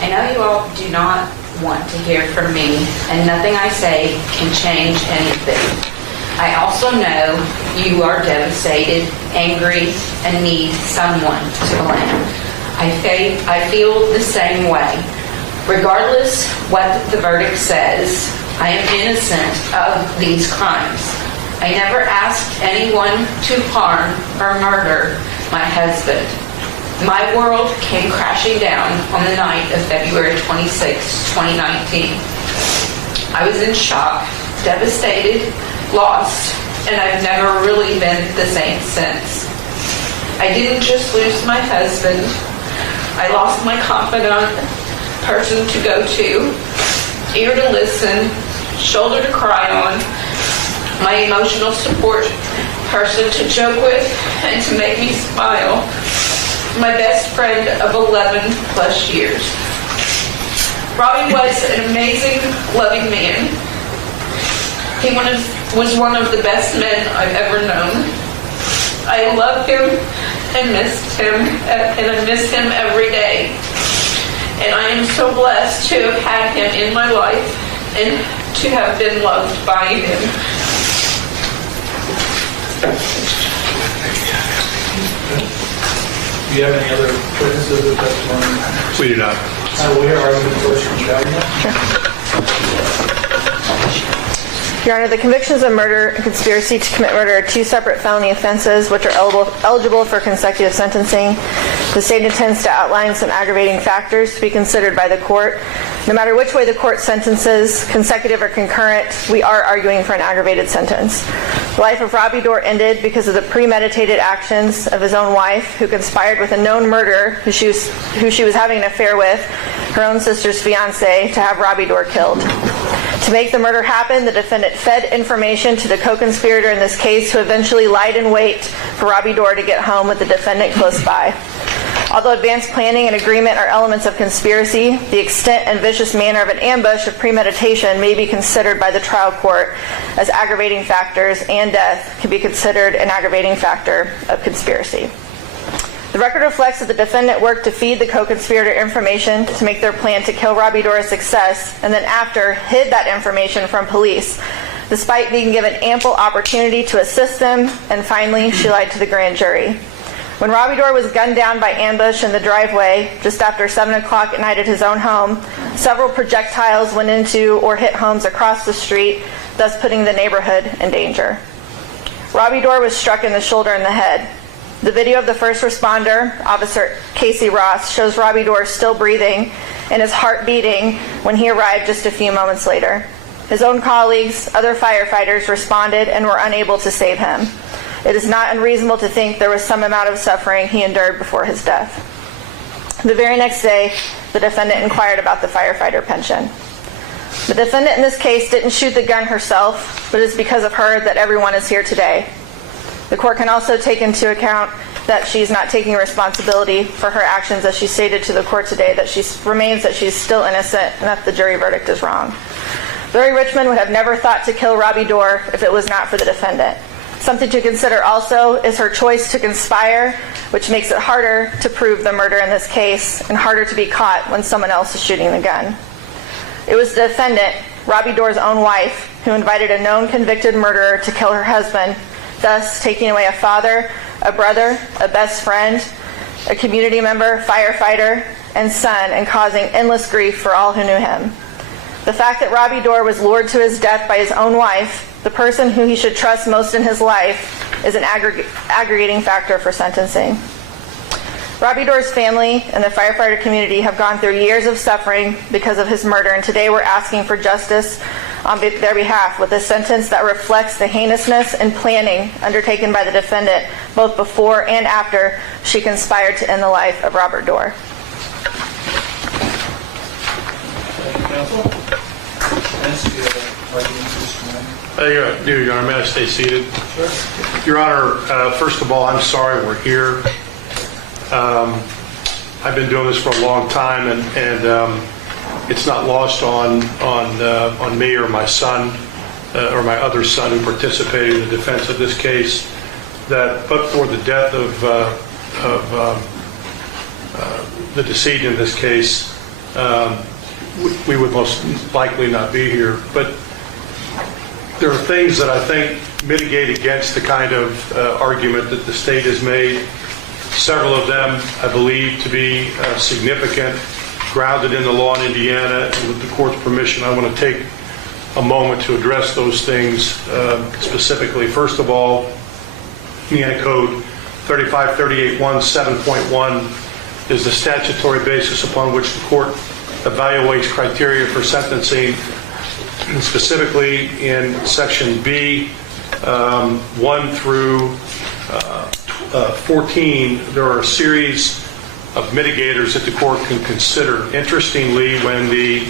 I know you all do not want to hear from me, and nothing I say can change anything. I also know you are devastated, angry, and need someone to blame. I feel the same way. Regardless what the verdict says, I am innocent of these crimes. I never asked anyone to harm or murder my husband. My world came crashing down on the night of February 26, 2019. I was in shock, devastated, lost, and I've never really been the same since. I didn't just lose my husband. I lost my confidant, person to go to, ear to listen, shoulder to cry on, my emotional support person to joke with and to make me smile, my best friend of 11 plus years. Robbie was an amazing, loving man. He was one of the best men I've ever known. I love him and missed him, and I miss him every day. And I am so blessed to have had him in my life and to have been loved by him. Do you have any other witnesses or testimony? We do not. I will hear argument first from Chadwick. Your Honor, the convictions of murder and conspiracy to commit murder are two separate felony offenses which are eligible for consecutive sentencing. The state intends to outline some aggravating factors to be considered by the court. No matter which way the court sentences, consecutive or concurrent, we are arguing for an aggravated sentence. The life of Robbie Doerr ended because of the premeditated actions of his own wife, who conspired with a known murderer who she was having an affair with, her own sister's fiancé, to have Robbie Doerr killed. To make the murder happen, the defendant fed information to the co-conspirator in this case, who eventually lied in wait for Robbie Doerr to get home with the defendant close by. Although advanced planning and agreement are elements of conspiracy, the extent and vicious manner of an ambush of premeditation may be considered by the trial court as aggravating factors, and death can be considered an aggravating factor of conspiracy. The record reflects that the defendant worked to feed the co-conspirator information to make their plan to kill Robbie Doerr a success, and then after hid that information from police, despite being given ample opportunity to assist them, and finally she lied to the grand jury. When Robbie Doerr was gunned down by ambush in the driveway just after 7 o'clock at night at his own home, several projectiles went into or hit homes across the street, thus putting the neighborhood in danger. Robbie Doerr was struck in the shoulder and the head. The video of the first responder, Officer Casey Ross, shows Robbie Doerr still breathing and his heart beating when he arrived just a few moments later. His own colleagues, other firefighters, responded and were unable to save him. It is not unreasonable to think there was some amount of suffering he endured before his death. The very next day, the defendant inquired about the firefighter pension. The defendant in this case didn't shoot the gun herself, but it's because of her that everyone is here today. The court can also take into account that she's not taking responsibility for her actions, as she stated to the court today, that she remains that she's still innocent and that the jury verdict is wrong. Larry Richmond would have never thought to kill Robbie Doerr if it was not for the defendant. Something to consider also is her choice to conspire, which makes it harder to prove the murder in this case and harder to be caught when someone else is shooting the gun. It was the defendant, Robbie Doerr's own wife, who invited a known convicted murderer to kill her husband, thus taking away a father, a brother, a best friend, a community member, firefighter, and son, and causing endless grief for all who knew him. The fact that Robbie Doerr was lured to his death by his own wife, the person who he should trust most in his life, is an aggregating factor for sentencing. Robbie Doerr's family and the firefighter community have gone through years of suffering because of his murder, and today we're asking for justice on their behalf with a sentence that reflects the heinousness and planning undertaken by the defendant both before and after she conspired to end the life of Robert Doerr. Thank you, counsel. Vince, do you have arguments this morning? Yeah, Your Honor. May I stay seated? Sure. Your Honor, first of all, I'm sorry we're here. I've been doing this for a long time, and it's not lost on me or my son or my other son who participated in the defense of this case that, but for the death of the decedent in this case, we would most likely not be here. But there are things that I think mitigate against the kind of argument that the state has made. Several of them I believe to be significant, grounded in the law in Indiana, and with the court's permission, I want to take a moment to address those things specifically. First of all, Indiana Code 3538.1.7.1 is the statutory basis upon which the court evaluates criteria for sentencing. And specifically in Section B, 1 through 14, there are a series of mitigators that the court can consider. Interestingly, when the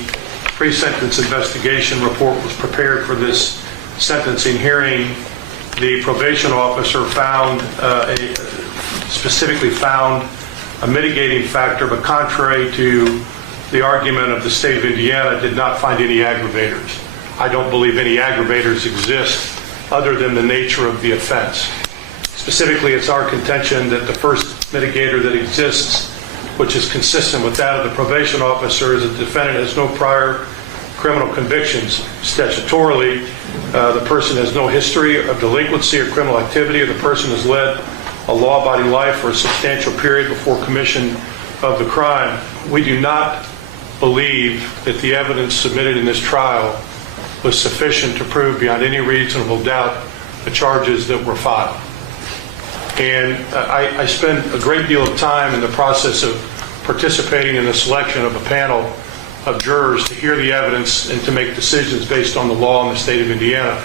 pre-sentence investigation report was prepared for this sentencing hearing, the probation officer specifically found a mitigating factor, but contrary to the argument of the state of Indiana, did not find any aggravators. I don't believe any aggravators exist other than the nature of the offense. Specifically, it's our contention that the first mitigator that exists, which is consistent with that of the probation officer, is that the defendant has no prior criminal convictions. Statutorily, the person has no history of delinquency or criminal activity, or the person has led a law-abiding life for a substantial period before commission of the crime. We do not believe that the evidence submitted in this trial was sufficient to prove beyond any reasonable doubt the charges that were filed. And I spent a great deal of time in the process of participating in the selection of a panel of jurors to hear the evidence and to make decisions based on the law in the state of Indiana.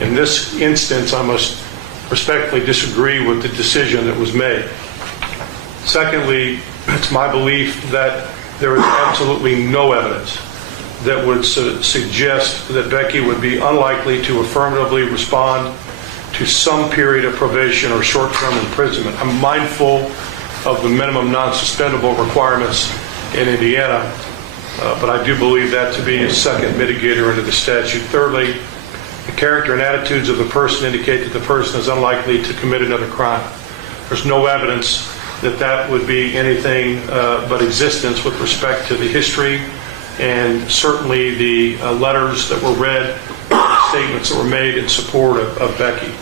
In this instance, I must respectfully disagree with the decision that was made. Secondly, it's my belief that there is absolutely no evidence that would suggest that Becky would be unlikely to affirmatively respond to some period of probation or short-term imprisonment. I'm mindful of the minimum non-suspendable requirements in Indiana, but I do believe that to be a second mitigator under the statute. Thirdly, the character and attitudes of the person indicate that the person is unlikely to commit another crime. There's no evidence that that would be anything but existence with respect to the history and certainly the letters that were read, the statements that were made in support of Becky.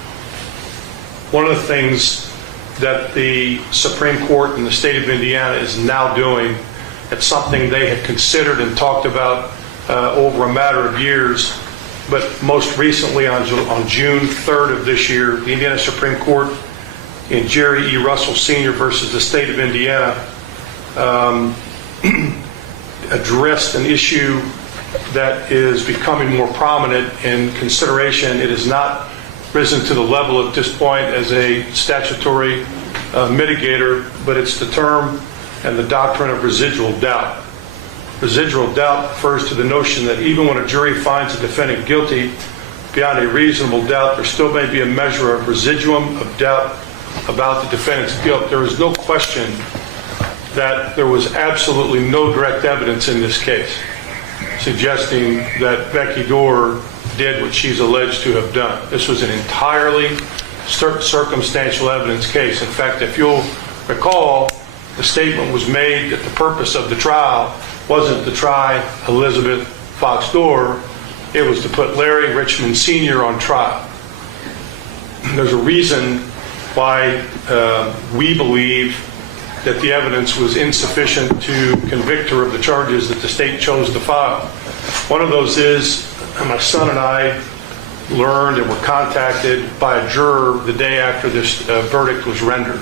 One of the things that the Supreme Court in the state of Indiana is now doing, it's something they had considered and talked about over a matter of years, but most recently on June 3rd of this year, the Indiana Supreme Court in Jerry E. Russell Sr. versus the state of Indiana addressed an issue that is becoming more prominent in consideration. It has not risen to the level at this point as a statutory mitigator, but it's the term and the doctrine of residual doubt. Residual doubt refers to the notion that even when a jury finds a defendant guilty beyond a reasonable doubt, there still may be a measure of residuum of doubt about the defendant's guilt. There is no question that there was absolutely no direct evidence in this case suggesting that Becky Doerr did what she's alleged to have done. This was an entirely circumstantial evidence case. In fact, if you'll recall, the statement was made that the purpose of the trial wasn't to try Elizabeth Fox-Doerr, it was to put Larry Richmond Sr. on trial. There's a reason why we believe that the evidence was insufficient to convict her of the charges that the state chose to file. One of those is my son and I learned and were contacted by a juror the day after this verdict was rendered.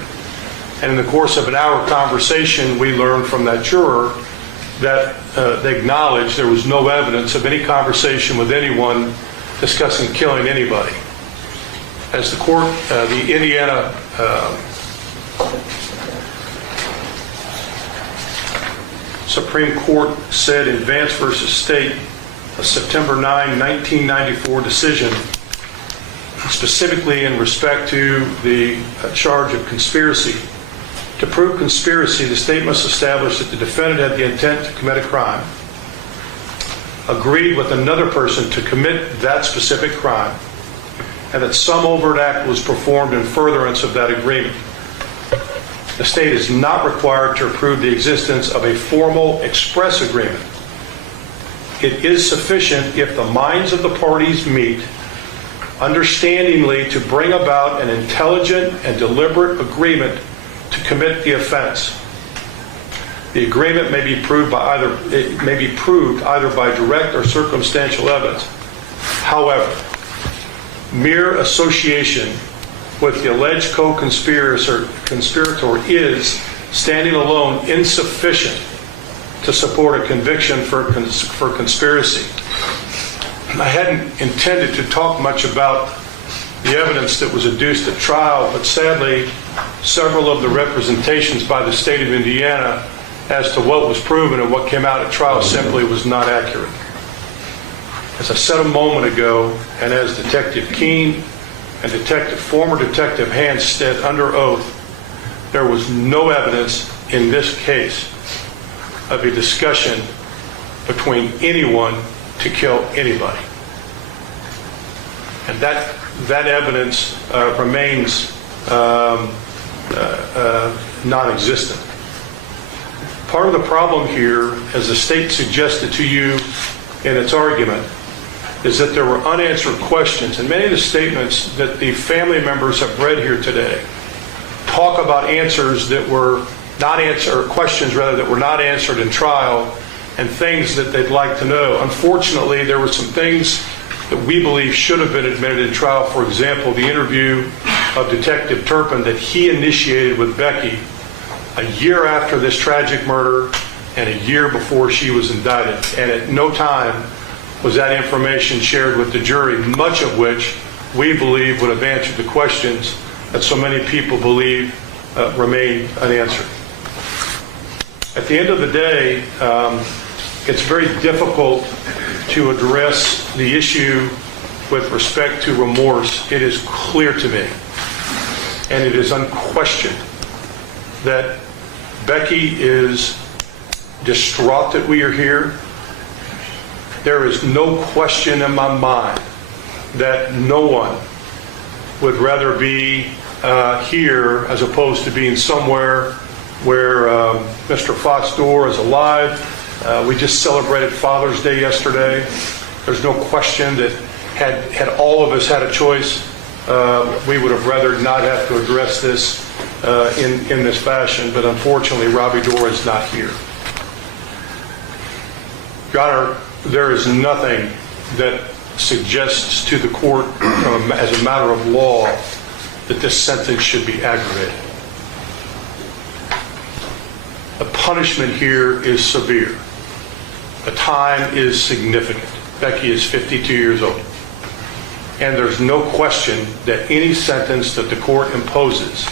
And in the course of an hour conversation, we learned from that juror that they acknowledged there was no evidence of any conversation with anyone discussing killing anybody. As the court, the Indiana Supreme Court said in Vance versus State, a September 9, 1994 decision, specifically in respect to the charge of conspiracy. To prove conspiracy, the state must establish that the defendant had the intent to commit a crime, agreed with another person to commit that specific crime, and that some overt act was performed in furtherance of that agreement. The state is not required to prove the existence of a formal express agreement. It is sufficient if the minds of the parties meet understandingly to bring about an intelligent and deliberate agreement to commit the offense. The agreement may be proved either by direct or circumstantial evidence. However, mere association with the alleged co-conspirator is, standing alone, insufficient to support a conviction for conspiracy. I hadn't intended to talk much about the evidence that was adduced at trial, but sadly, several of the representations by the state of Indiana as to what was proven and what came out at trial simply was not accurate. As I said a moment ago, and as Detective Keene and former Detective Hanstead under oath, there was no evidence in this case of a discussion between anyone to kill anybody. And that evidence remains non-existent. Part of the problem here, as the state suggested to you in its argument, is that there were unanswered questions. And many of the statements that the family members have read here today talk about answers that were not answered, or questions rather, that were not answered in trial, and things that they'd like to know. Unfortunately, there were some things that we believe should have been admitted in trial. For example, the interview of Detective Turpin that he initiated with Becky a year after this tragic murder and a year before she was indicted. And at no time was that information shared with the jury, much of which we believe would have answered the questions that so many people believe remain unanswered. At the end of the day, it's very difficult to address the issue with respect to remorse. It is clear to me, and it is unquestioned, that Becky is distraught that we are here. There is no question in my mind that no one would rather be here as opposed to being somewhere where Mr. Fox-Doerr is alive. We just celebrated Father's Day yesterday. There's no question that had all of us had a choice, we would have rather not have to address this in this fashion, but unfortunately Robbie Doerr is not here. Your Honor, there is nothing that suggests to the court as a matter of law that this sentence should be aggravated. The punishment here is severe. The time is significant. Becky is 52 years old. And there's no question that any sentence that the court imposes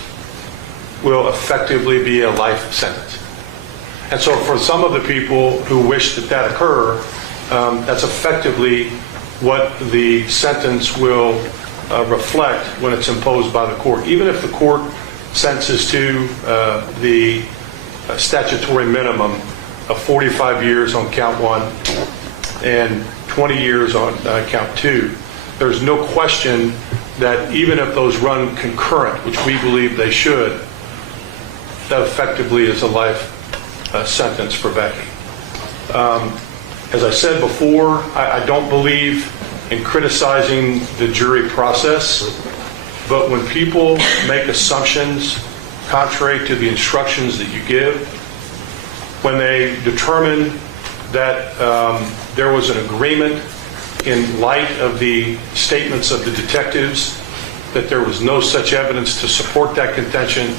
will effectively be a life sentence. And so for some of the people who wish that that occur, that's effectively what the sentence will reflect when it's imposed by the court. Even if the court sentences to the statutory minimum of 45 years on count 1 and 20 years on count 2, there's no question that even if those run concurrent, which we believe they should, that effectively is a life sentence for Becky. As I said before, I don't believe in criticizing the jury process, but when people make assumptions contrary to the instructions that you give, when they determine that there was an agreement in light of the statements of the detectives that there was no such evidence to support that contention,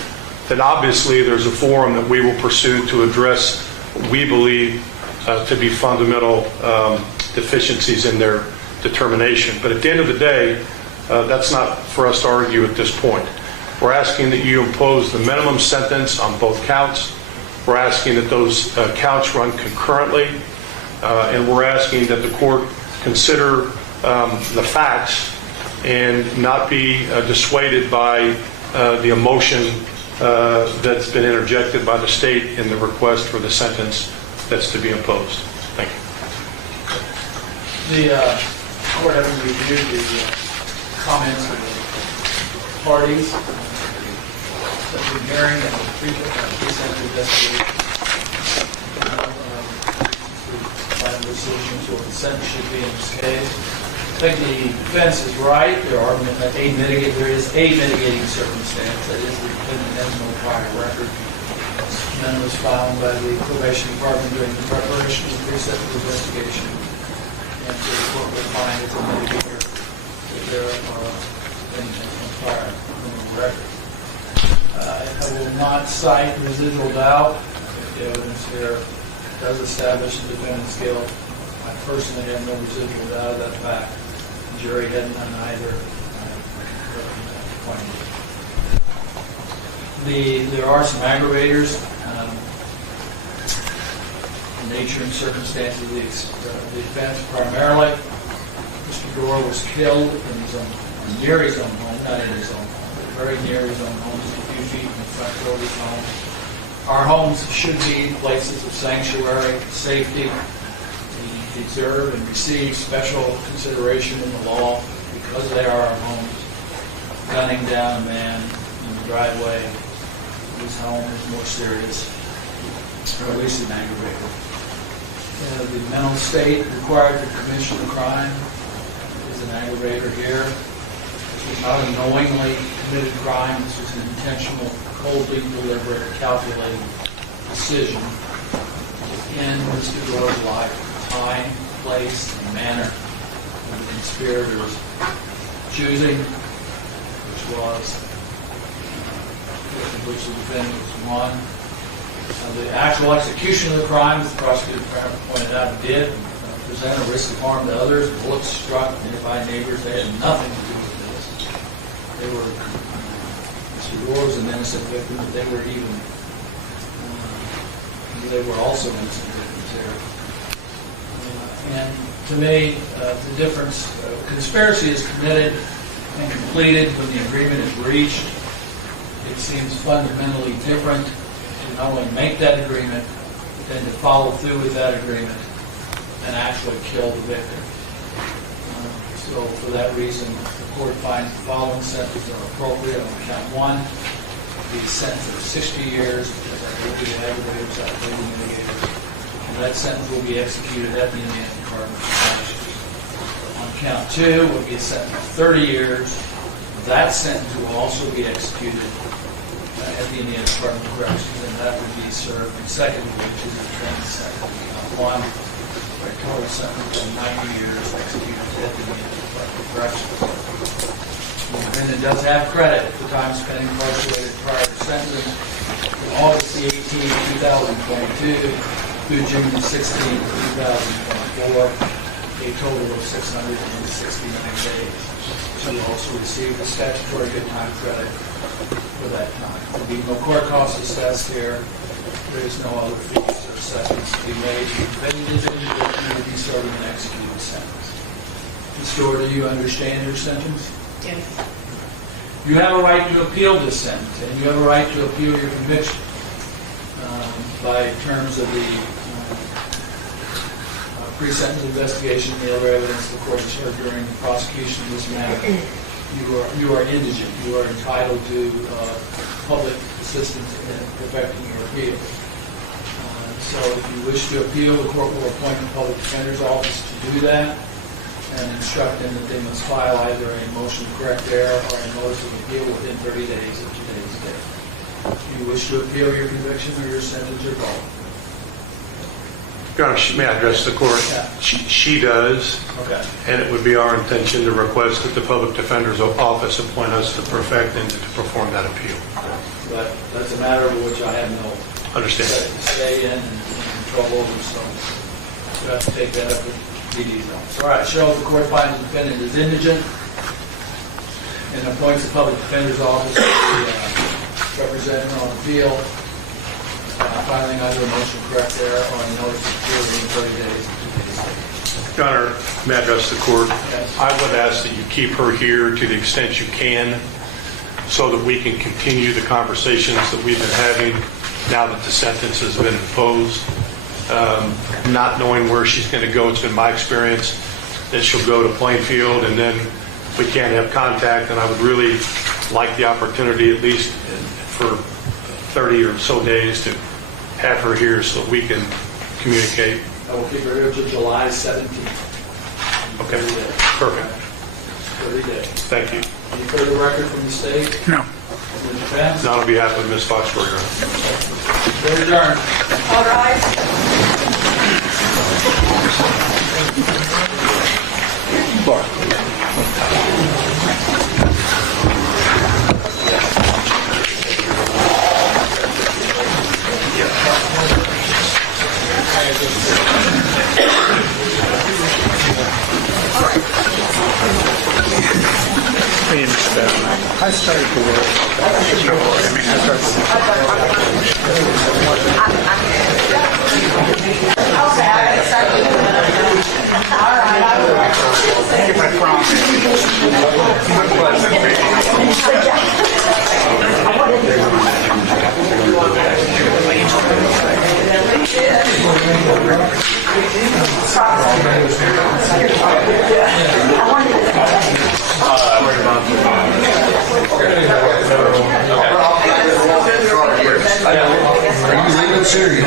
then obviously there's a forum that we will pursue to address what we believe to be fundamental deficiencies in their determination. But at the end of the day, that's not for us to argue at this point. We're asking that you impose the minimum sentence on both counts. We're asking that those counts run concurrently. And we're asking that the court consider the facts and not be dissuaded by the emotion that's been interjected by the state in the request for the sentence that's to be imposed. Thank you. The court having reviewed the comments of the parties, the hearing and the pre-sentence investigation, final decisions or the sentence should be in this case. I think the defense is right. There is a mitigating circumstance. That is, the defendant has no prior record. None was found by the probation department during the preparation of the pre-sentence investigation. And so the court will find it's a mitigator if there are any prior criminal record. I will not cite residual doubt if the evidence here does establish the defendant's guilt. I personally have no residual doubt of that fact. The jury hadn't done either. There are some aggravators. The nature and circumstances of the offense. Primarily, Mr. Doerr was killed in his own, near his own home, not in his own home, but very near his own home, just a few feet from the front door of his home. Our homes should be places of sanctuary, safety. We deserve and receive special consideration in the law because they are our homes. Gunning down a man in the driveway of his home is more serious, or at least an aggravator. The mental state required to commission the crime is an aggravator here. This was not a knowingly committed crime. This was an intentional, coldly deliberate, calculated decision in Mr. Doerr's life, time, place, and manner of the conspirators choosing, which the defendant was one. The actual execution of the crime, as the prosecutor pointed out, did present a risk of harm to others. Bullets struck nearby neighbors. They had nothing to do with this. Mr. Doerr was an innocent victim, but they were also innocent victims there. And to me, the difference, conspiracy is committed and completed when the agreement is reached. It seems fundamentally different to not only make that agreement, but then to follow through with that agreement and actually kill the victim. So for that reason, the court finds the following sentences are appropriate on count 1. The sentence of 60 years, because I believe the aggravators outweigh the mitigators. And that sentence will be executed at the Indiana Department of Corrections. On count 2 will be a sentence of 30 years. That sentence will also be executed at the Indiana Department of Corrections, and that would be served consecutively, which is a 10 sentence. Count 1, a total sentence of 90 years executed Deputy Inspector of Corrections. The defendant does have credit for time spent incarcerated prior to sentencing from August the 18th, 2022 through June the 16th, 2024, a total of 669 days. She will also receive the statutory good time credit for that time. There'll be no court costs assessed here. There is no other fees or assessments to be made. The defendant is indigent to be serving an executed sentence. Ms. Doerr, do you understand your sentence? Yes. You have a right to appeal this sentence, and you have a right to appeal your conviction by terms of the pre-sentence investigation and the other evidence the court has heard during the prosecution of this matter. You are indigent. You are entitled to public assistance in perfecting your appeal. So if you wish to appeal, the court will appoint the public defender's office to do that and instruct them that they must file either a motion to correct error or a notice of appeal within 30 days of today's date. Do you wish to appeal your conviction or your sentence or both? Your Honor, may I address the court? Yeah. She does. Okay. And it would be our intention to request that the public defender's office appoint us to perfect and to perform that appeal. But that's a matter of which I have no say in and control over, so you have to take that up with DD's office. All right, show the court finds the defendant is indigent and appoints the public defender's office to represent him on appeal, filing either a motion to correct error or a notice of appeal within 30 days. Your Honor, may I address the court? Yes. I would ask that you keep her here to the extent you can so that we can continue the conversations that we've been having now that the sentence has been imposed. Not knowing where she's going to go, it's been my experience that she'll go to Plainfield and then we can't have contact, and I would really like the opportunity at least for 30 or so days to have her here so we can communicate. I will keep her here until July 17th. Okay, perfect. 30 days. Thank you. Any further record from the state? No. From the defense? Not on behalf of Ms. Fox-Doerr. We're adjourned. All right. I started to work. I mean, I Are you leaving soon?